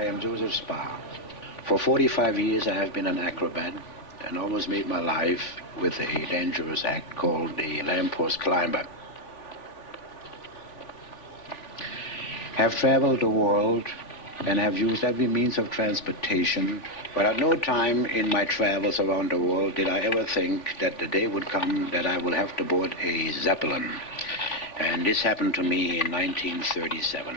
I am Joseph Späh. For 45 years I have been an acrobat and almost made my life with a dangerous act called the lamppost climber. Have traveled the world and have used every means of transportation, but at no time in my travels around the world did I ever think that the day would come that I will have to board a Zeppelin. And this happened to me in 1937.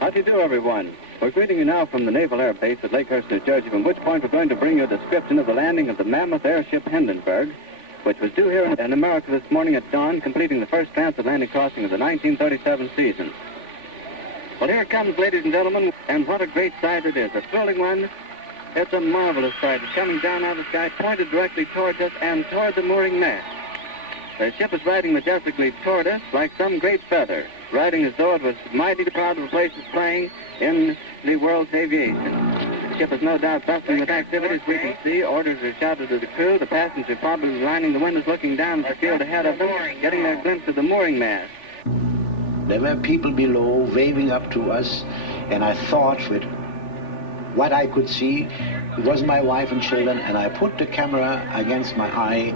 How do you do, everyone? We're greeting you now from the Naval Air Base at Lakehurst, New Jersey, from which point we're going to bring you a description of the landing of the mammoth airship Hindenburg, which was due here in America this morning at dawn, completing the first transatlantic crossing of the 1937 season. Well, here it comes, ladies and gentlemen, and what a great sight it is. A thrilling one. It's a marvelous sight. It's coming down out of the sky, pointed directly towards us and toward the mooring mast. The ship is riding majestically toward us like some great feather, riding as though it was mighty proud of the place it's playing in the world's aviation. The ship is no doubt bustling with activities we can see. Orders are shouted to the crew. The passengers probably lining the windows looking down at the field ahead of them, getting their glimpse of the mooring mast. There were people below waving up to us, and I thought with what I could see, it was my wife and children, and I put the camera against my eye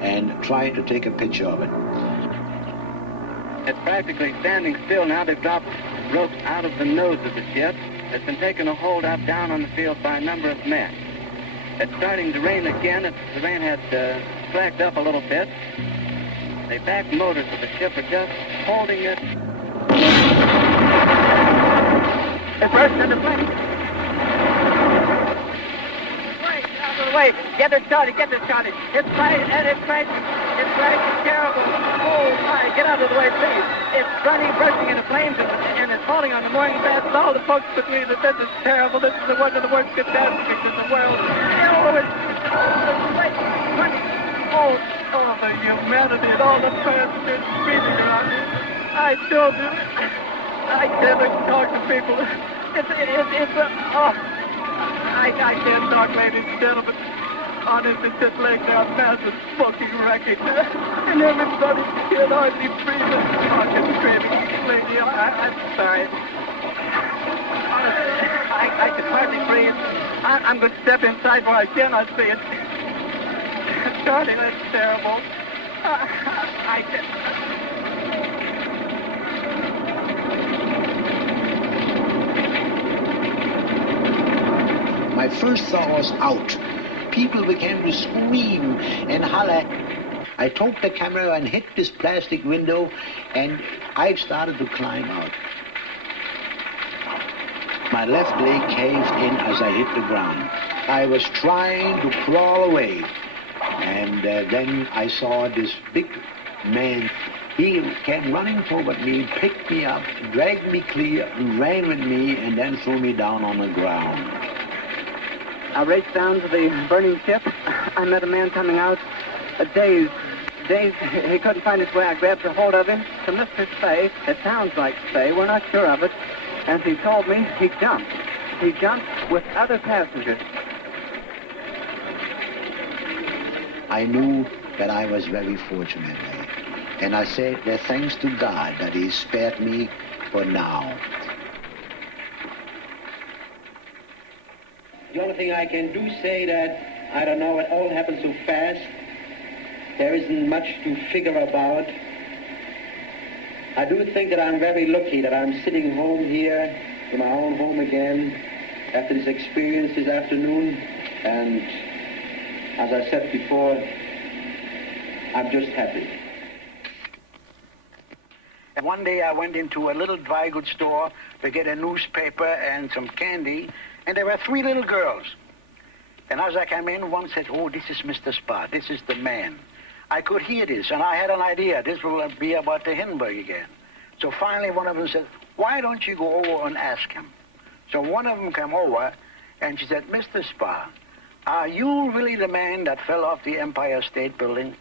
and tried to take a picture of it. It's practically standing still now. They've dropped rope out of the nose of the ship. It's been taken a hold up down on the field by a number of men. It's starting to rain again. The rain has slacked up a little bit. The back motors of the ship are just holding it. It burst into flames. Wait, out of the way. Get it started. It's crashing, and it's crashing. It's crashing terrible. Oh, my, get out of the way, please. It's bursting into flames, and it's falling on the mooring mast. All the folks between us, this is terrible. This is one of the worst catastrophes in the world. Oh, the humanity and all the passengers screaming around me. I told you, I can't talk to people. I can't talk, ladies and gentlemen. Honestly, just laying down massive smoking wreckage. And everybody can hardly breathe and talking, screaming. Lady, I'm sorry. Honestly, I can hardly breathe. I'm going to step inside where I cannot see it. Charlie, that's terrible. I can't. My first thought was out. People began to scream and holler. I took the camera and hit this plastic window, and I started to climb out. My left leg caved in as I hit the ground. I was trying to crawl away, and then I saw this big man. He came running toward me, picked me up, dragged me clear, and ran with me, and then threw me down on the ground. I raced down to the burning ship. I met a man coming out, dazed. He couldn't find his way. I grabbed a hold of him. To Mr. Spah, it sounds like Spah, we're not sure of it. And he told me he jumped. He jumped with other passengers. I knew that I was very fortunate, and I said that thanks to God that he spared me for now. The only thing I can do say that, I don't know, it all happened so fast. There isn't much to figure about. I do think that I'm very lucky that I'm sitting home here in my own home again after this experience this afternoon. And as I said before, I'm just happy. And one day I went into a little dry goods store to get a newspaper and some candy, and there were 3 little girls. And as I came in, one said, "Oh, this is Mr. Spah. This is the man." I could hear this, and I had an idea. This will be about the Hindenburg again. So finally one of them said, "Why don't you go over and ask him?" So one of them came over, and she said, "Mr. Spah, are you really the man that fell off the Empire State Building?"